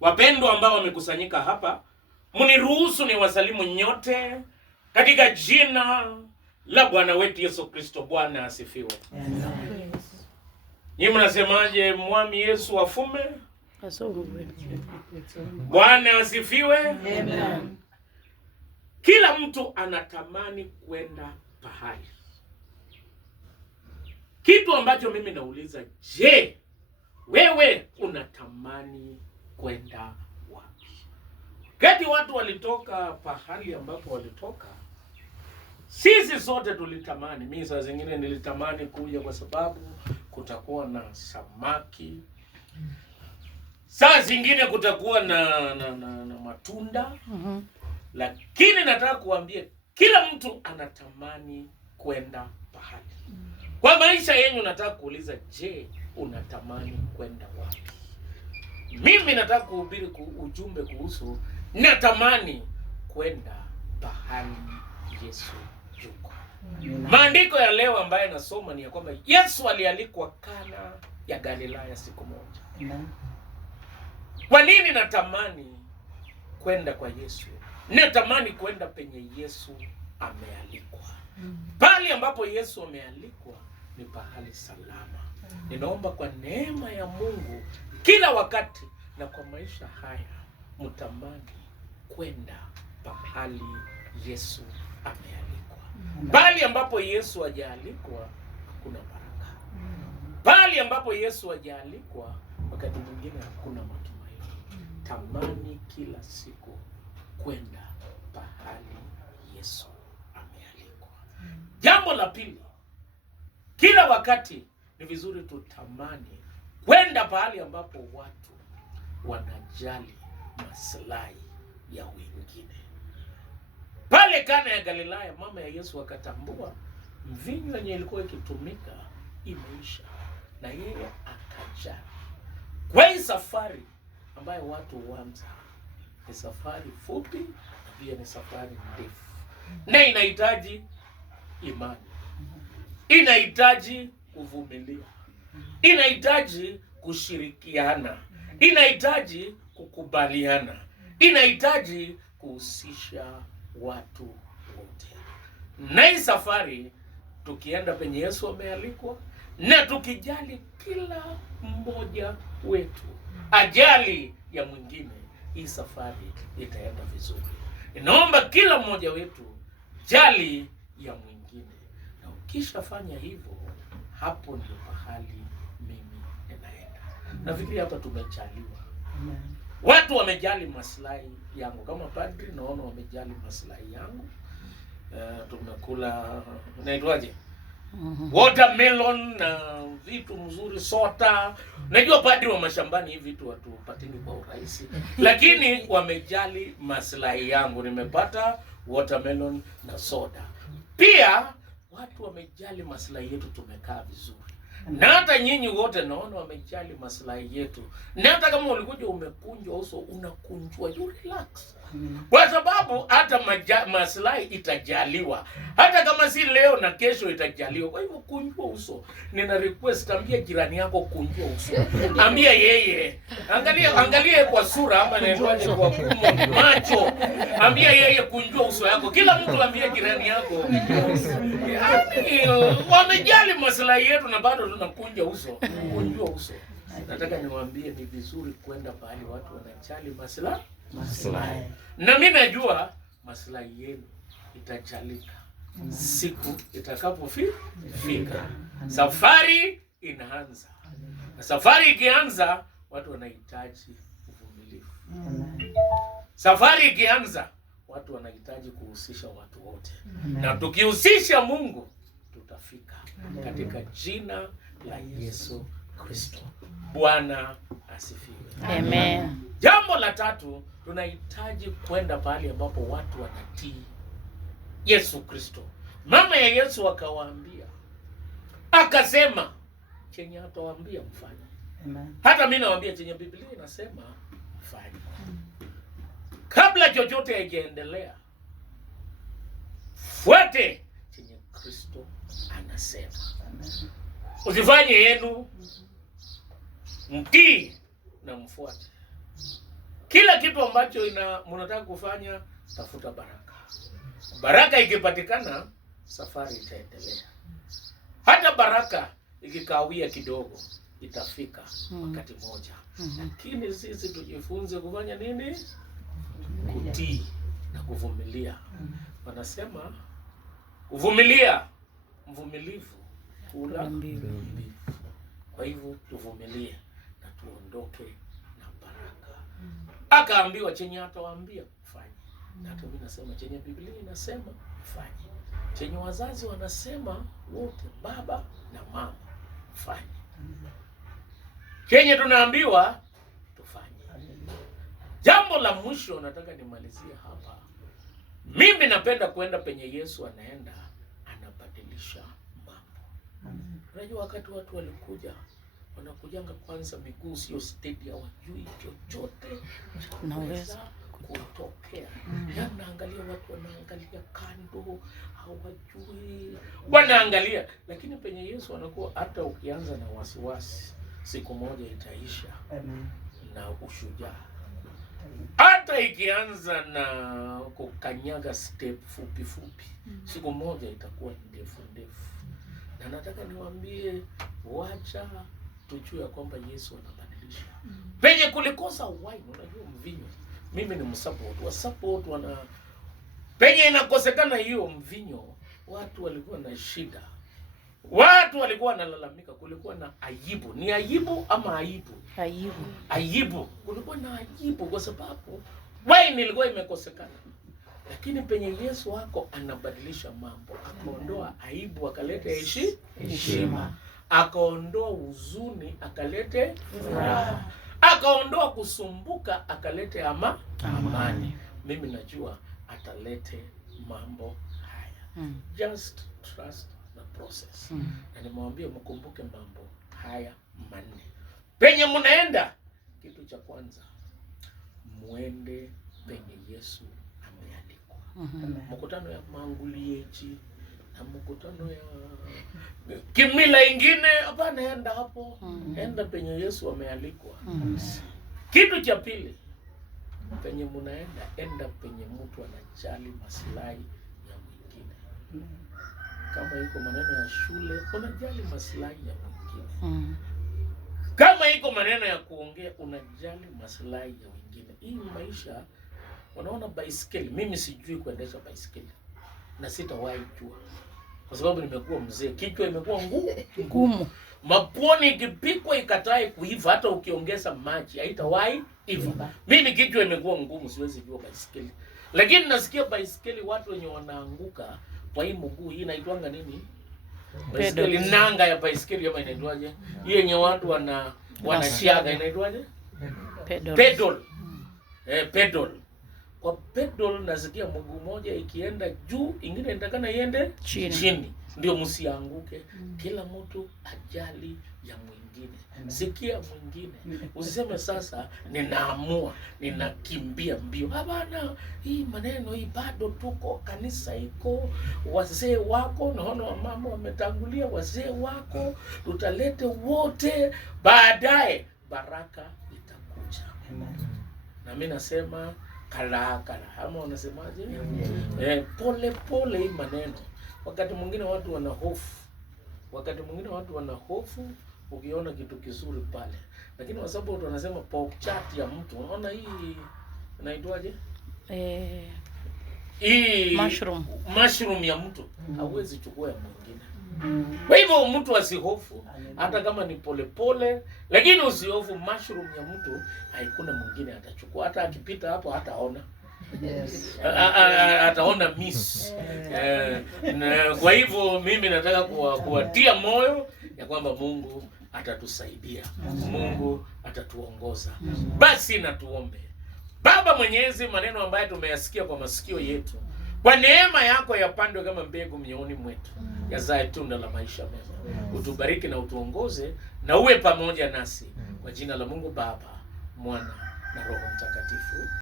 Wapendwa ambao wamekusanyika hapa, mniruhusu ni wasalimu nyote katika jina la Bwana wetu Yesu Kristo. Bwana asifiwe. Amen. Ni mnasemaje? Mwami Yesu afume. Bwana asifiwe. Amen. Kila mtu anatamani kwenda pahali. Kitu ambacho mimi nauliza, je, wewe unatamani kwenda wapi? Kati watu walitoka pahali ambapo walitoka, sisi sote tulitamani. Mimi saa zingine nilitamani kuja kwa sababu kutakuwa na samaki. Saa zingine kutakuwa na matunda. Lakini nataka kuambia kila mtu anatamani kwenda pahali. Kwa maisha yenu nataka kuuliza, je, unatamani kwenda wapi? Mimi nataka kuhubiri ujumbe kuhusu natamani kwenda pahali Yesu yuko. Maandiko ya leo ambaye nasoma ni ya kwamba Yesu alialikwa Kana ya Galilaya siku moja. Kwa nini natamani kwenda kwa Yesu? Natamani kwenda penye Yesu amealikwa. Pahali ambapo Yesu amealikwa ni pahali salama. Ninaomba kwa neema ya Mungu kila wakati na kwa maisha haya mtamani kwenda pahali Yesu amealikwa. Pahali ambapo Yesu hajaalikwa hakuna baraka. Pahali ambapo Yesu hajaalikwa wakati mwingine hakuna matumaini. Tamani kila siku kwenda pahali Yesu amealikwa. Jambo la pili, kila wakati ni vizuri tutamani kwenda pahali ambapo watu wanajali maslahi ya wengine. Pale Kana ya Galilaya, mama ya Yesu akatambua mvinyo yenye ilikuwa ikitumika imeisha, na yeye akaja. Kwa hii safari ambayo watu huanza, ni safari fupi na pia ni safari ndefu, na inahitaji imani, inahitaji kuvumilia, inahitaji kushirikiana, inahitaji kukubaliana, inahitaji kuhusisha watu wote. Na hii safari tukienda penye Yesu amealikwa na tukijali kila mmoja wetu ajali ya mwingine, hii safari itaenda vizuri. Ninaomba kila mmoja wetu jali ya mwingine, na ukishafanya hivyo, hapo ndio pahali mimi ninaenda. Nafikiri hapa tumejaliwa. Watu wamejali maslahi yangu. Kama padri naona wamejali maslahi yangu. Tumekula unaitwaje? Watermelon na vitu mzuri, soda. Najua padri wa mashambani hivi vitu watu patini kwa urahisi, lakini wamejali maslahi yangu. Nimepata watermelon na soda. Pia watu wamejali maslahi yetu, tumekaa vizuri. Na hata nyinyi wote naona wamejali maslahi yetu. Na hata kama ulikuja umekunjwa uso, unakunjwa, you relax. Kwa sababu hata maslahi itajaliwa. Hata kama si leo na kesho itajaliwa. Kwa hivyo kunjwa uso. Nina request, ambia jirani yako kunjwa uso. Ambia yeye. Angalia kwa sura ama naitwaje kwa macho. Ambia yeye kunjwa uso yako. Kila mtu ambia jirani yako. Wamejali maslahi yetu na bado tunakunja uso. Kunjwa uso. Nataka niwaambie ni vizuri kwenda pahali watu wanajali maslahi. Na mimi najua maslahi yenu itajalika siku itakapofika. Safari inaanza. Na safari ikianza, watu wanahitaji uvumilivu. Safari ikianza, watu wanahitaji kuhusisha watu wote. Na tukihusisha Mungu, tutafika katika jina la Yesu Kristo. Bwana asifiwe. Amen. Jambo la tatu, tunahitaji kwenda pahali ambapo watu wanatii Yesu Kristo. Mama ya Yesu akawaambia, akasema chenye atawaambia mfanye. Amen. Hata mimi nawaambia chenye Biblia inasema mfanye. Kabla chochote haijaendelea, fuate chenye Kristo anasema. Usifanye yenu, mtii na mfuate. Kila kitu ambacho mnataka kufanya, tafuta baraka. Baraka ikipatikana, safari itaendelea. Hata baraka ikikawia kidogo, itafika wakati moja. Lakini sisi tujifunze kufanya nini? Kutii na kuvumilia. Wanasema kuvumilia, mvumilivu hula mbivu. Kwa hivyo tuvumilie na tuondoke na baraka. Akaambiwa chenye atawaambia fanye. Na hata mimi nasema chenye Biblia inasema fanye. Chenye wazazi wanasema wote, baba na mama, fanye. Chenye tunaambiwa tufanye. Jambo la mwisho nataka nimalizie hapa. Mimi napenda kwenda penye Yesu anaenda, anabadilisha mambo. Unajua wakati watu walikuja, wanakujanga kwanza miguu sio steady, hawajui chochote naweza kutokea. Naangalia watu wanaangalia kando, hawajui. Wanaangalia, lakini penye Yesu anakuwa hata ukianza na wasiwasi, siku moja itaisha. Na ushujaa. Hata ikianza na kukanyaga step fupi fupi, siku moja itakuwa ndefu ndefu. Na nataka niwaambie, wacha tujue kwamba Yesu anabadilisha. Penye kulikosa wine, unajua mvinyo. Mimi ni msupport, wa support penye inakosekana hiyo mvinyo, watu walikuwa na shida. Watu walikuwa wanalalamika, kulikuwa na aibu. Ni aibu ama aibu? Aibu. Aibu. Kulikuwa na aibu kwa sababu wine ilikuwa imekosekana. Lakini penye Yesu wako anabadilisha mambo. Akaondoa aibu akaleta heshima. Akaondoa huzuni akalete furaha. Akaondoa kusumbuka akalete amani. Mimi najua atalete mambo haya. Just trust the process. Na nimwambia mkumbuke mambo haya manne. Penye mnaenda, kitu cha kwanza, muende penye Yesu ameandikwa. Mkutano ya Manguliechi na mkutano ya kimila ingine, hapana, enda hapo. Enda penye Yesu ameandikwa. Kitu cha pili, penye mnaenda, enda penye mtu anajali maslahi ya mwingine. Kama iko maneno ya shule, unajali maslahi ya mwingine. Kama iko maneno ya kuongea, unajali maslahi ya wengine. Hii maisha, unaona baisikeli, mimi sijui kuendesha baisikeli. Na sitawahi jua. Kwa sababu nimekuwa mzee, kichwa imekuwa ngumu. Mapwoni ikipikwa ikatae kuiva, hata ukiongeza maji haitawahi iva. Mimi kichwa imekuwa ngumu, siwezi jua baisikeli. Lakini nasikia baisikeli watu wenye wanaanguka kwa hii mguu, hii inaitwanga nini? Baisikeli nanga ya baisikeli ama inaitwaje? Hii yenye watu wanashiaga inaitwaje? Pedal. Pedal. Kwa pedal nasikia mguu moja ikienda juu, ingine inatakana iende chini. Ndio msianguke. Kila mtu ajali ya mwingine. Sikia mwingine. Usiseme sasa ninaamua, ninakimbia mbio. Hapana, hii maneno hii bado tuko, kanisa iko, wazee wako, naona wamama wametangulia, wazee wako, tutalete wote, baadaye baraka itakuja. Na mimi nasema kala ama unasemaje? Pole pole hii maneno. Wakati mwingine watu wana hofu. Ukiona kitu kizuri pale. Lakini kwa sababu watu wanasema pork chat ya mtu, unaona hii inaitwaje? Hii mushroom ya mtu hauwezi chukua ya mwingine. Kwa hivyo mtu asihofu, hata kama ni pole pole, lakini usihofu. Mushroom ya mtu haikuna mwingine atachukua, hata akipita hapo hataona. Ataona miss. Kwa hivyo mimi nataka kuwatia moyo ya kwamba Mungu atatusaidia. Mungu atatuongoza. Basi na tuombe. Baba Mwenyezi, maneno ambayo tumeyasikia kwa masikio yetu, kwa neema yako yapandwe kama mbegu mioyoni mwetu, yazae tunda la maisha mema. Utubariki na utuongoze na uwe pamoja nasi, kwa jina la Mungu Baba, Mwana na Roho Mtakatifu.